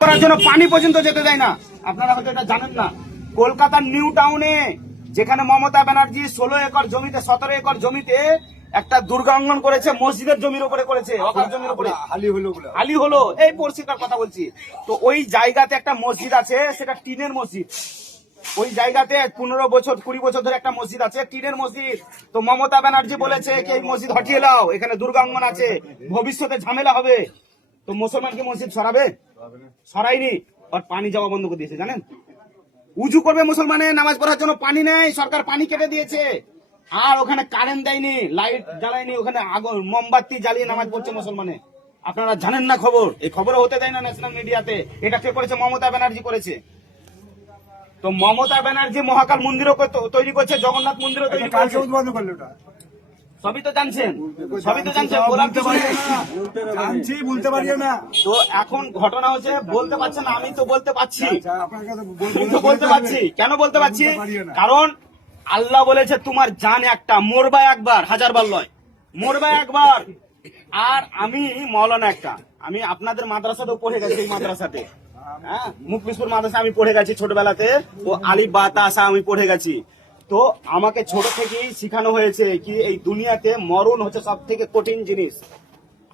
করার জন্য পানি পর্যন্ত যেতে দেয় না। আপনারা হয়তো এটা জানেন না, কলকাতার নিউ টাউনে যেখানে মমতা ব্যানার্জি 16 একর জমিতে 17 একর জমিতে একটা দুর্গাঙ্গন করেছে, মসজিদের জমির উপরে করেছে, অকার জমির উপরে হালি হলো এই পরিষ্কার কথা বলছি। তো ওই জায়গাতে একটা মসজিদ আছে, সেটা টিনের মসজিদ। ওই জায়গাতে 15 বছর 20 বছর ধরে একটা মসজিদ আছে, টিনের মসজিদ। তো মমতা ব্যানার্জি বলেছে কি এই মসজিদ হটিয়ে দাও, এখানে দুর্গাঙ্গন আছে, ভবিষ্যতে ঝামেলা হবে। তো মুসলমানকে মসজিদ সরাবে? সরাইনি, আর পানি যাওয়া বন্ধ করে দিয়েছে। জানেন, উজু করবে মুসলমানে, নামাজ পড়ার জন্য পানি নেই, সরকার পানি কেটে দিয়েছে। আর ওখানে কারেন্ট দেয়নি, লাইট জ্বালায়নি, ওখানে আগুন মোমবাতি জ্বালিয়ে নামাজ পড়ছে মুসলমানে। আপনারা জানেন না খবর, এই খবর হতে দেয় না ন্যাশনাল মিডিয়াতে। এটা কে করেছে? মমতা ব্যানার্জি করেছে। তো মমতা ব্যানার্জি মহাকাল মন্দিরও তৈরি করছে, জগন্নাথ মন্দিরও তৈরি করছে। সবই তো জানছেন, সবই তো জানছেন, বলার কিছু নেই। বলতে পারি না। তো এখন ঘটনা হচ্ছে বলতে পারছেন না, আমি তো বলতে পারছি, কিন্তু বলতে পারছি। কেন বলতে পারছি? কারণ আল্লাহ বলেছে তোমার জান একটা, মরবা একবার, হাজারবার লয়, মরবা একবার। আর আমি মৌলানা একটা, আমি আপনাদের মাদ্রাসাতেও পড়ে গেছি, এই মাদ্রাসাতে, হ্যাঁ, মুকলিসপুর মাদ্রাসা আমি পড়ে গেছি ছোটবেলাতে। ও আলিফ বা তা সা আমি পড়ে গেছি। তো আমাকে ছোট থেকেই শিখানো হয়েছে কি এই দুনিয়াতে মরণ হচ্ছে সব থেকে কঠিন জিনিস।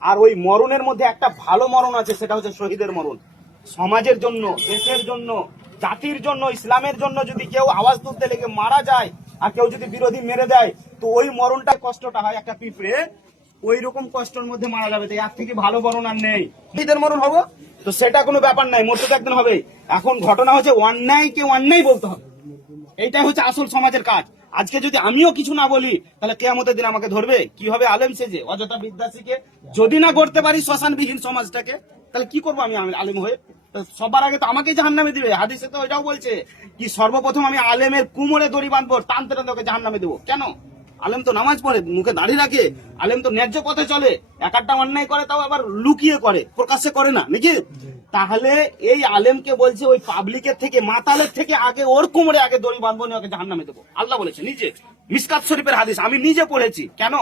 আর ওই মরণের মধ্যে একটা ভালো মরণ আছে, সেটা হচ্ছে শহীদের মরণ। সমাজের জন্য, দেশের জন্য, জাতির জন্য, ইসলামের জন্য যদি কেউ আওয়াজ তুলতে লেগে মারা যায়, আর কেউ যদি বিরোধী মেরে দেয়, তো ওই মরণটা কষ্টটা হয় একটা পিঁপড়ে ওই রকম কষ্টের মধ্যে মারা যাবে। তো এর থেকে ভালো মরণ আর নেই। শহীদের মরণ হবো তো সেটা কোনো ব্যাপার নাই, মরতে তো একদিন হবে। এখন ঘটনা হচ্ছে অন্যায়কে অন্যায় বলতে হবে, এইটাই হচ্ছে আসল সমাজের কাজ। আজকে যদি আমিও কিছু না বলি, তাহলে কিয়ামতের দিন আমাকে ধরবে কিভাবে? আলেম সেজে অযথা বিদ্যা শিখে যদি না করতে পারি শ্মশানবিহীন সমাজটাকে, তাহলে কি করবো আমি আলেম হয়ে? সবার আগে তো আমাকেই জাহান্নামে দিবে। হাদিসে তো এটাও বলছে কি সর্বপ্রথম আমি আলেমের কুমোরে দড়ি বাঁধবো, টানতে টানতে ওকে জাহান্নামে দেবো। কেন? আলেম তো নামাজ পড়ে, মুখে দাড়ি রাখে, আলেম তো ন্যায্য পথে চলে। এক একটা অন্যায় করে তাও আবার লুকিয়ে করে, প্রকাশ্যে করে না, নাকি? তাহলে এই আলেমকে বলছে ওই পাবলিকের থেকে, মাতালের থেকে আগে ওর কোমরে আগে দড়ি বাঁধবো, ওকে জাহান্নামে দেবো। আল্লাহ বলেছে নিজে, মিসকাত শরীফের হাদিস, আমি নিজে পড়েছি। কেন?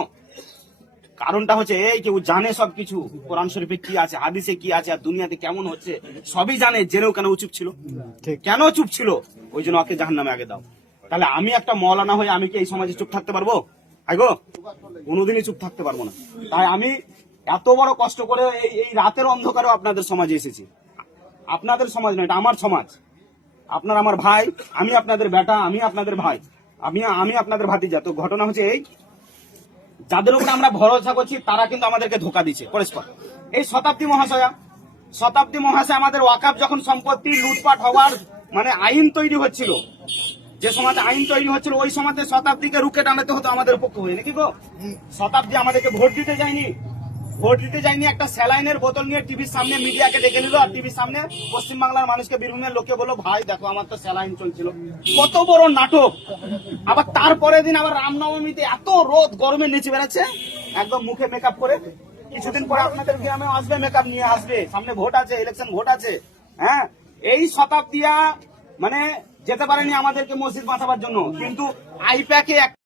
কারণটা হচ্ছে এই কেউ জানে সবকিছু, কোরআন শরীফে কি আছে, হাদিসে কি আছে, আর দুনিয়াতে কেমন হচ্ছে সবই জানে, জেনেও কেন চুপ ছিল? কেন চুপ ছিল? ওই জন্য ওকে জাহান্নামে আগে দাও। তাহলে আমি একটা মৌলানা হয়ে আমি কি এই সমাজে চুপ থাকতে পারবো? আগো কোনোদিনই চুপ থাকতে পারবো না। তাই আমি এত বড় কষ্ট করে এই রাতের অন্ধকারেও আপনাদের সমাজে এসেছি। আপনাদের সমাজ নয়, এটা আমার সমাজ। আপনার আমার ভাই, আমি আপনাদের বেটা, আমি আপনাদের ভাই, আমি আপনাদের ভাতিজা। তো ঘটনা হচ্ছে এই, যাদের উপরে আমরা ভরসা করছি তারা কিন্তু আমাদেরকে ধোকা দিচ্ছে পরস্পর। এই শতাব্দী মহাশয় আমাদের ওয়াকাফ যখন সম্পত্তি লুটপাট হওয়ার মানে আইন তৈরি হচ্ছিল, যে সমাজে আইন তৈরি হচ্ছিল, ওই সমাজে শতাব্দীকে রুখে টানাতে হতো আমাদের পক্ষ হয়ে, নাকি গো? শতাব্দী আমাদেরকে ভোট দিতে যায়নি, একটা স্যালাইনের বোতল নিয়ে টিভির সামনে মিডিয়াকে ডেকে নিল, আর টিভির সামনে পশ্চিমবাংলার মানুষকে, বীরভূমের লোককে বললো ভাই দেখো আমার তো স্যালাইন চলছিল। কত বড় নাটক! আবার তারপরের দিন আবার রামনবমীতে এত রোদ গরমে নেচে বেড়াচ্ছে, একদম মুখে মেকআপ করে। কিছুদিন পরে আপনাদের গ্রামে আসবে, মেকআপ নিয়ে আসবে, সামনে ভোট আছে, ইলেকশন ভোট আছে। হ্যাঁ, এই শতাব্দীয়া মানে যেতে পারেনি আমাদেরকে মসজিদ বাঁচাবার জন্য, কিন্তু আইপ্যাকে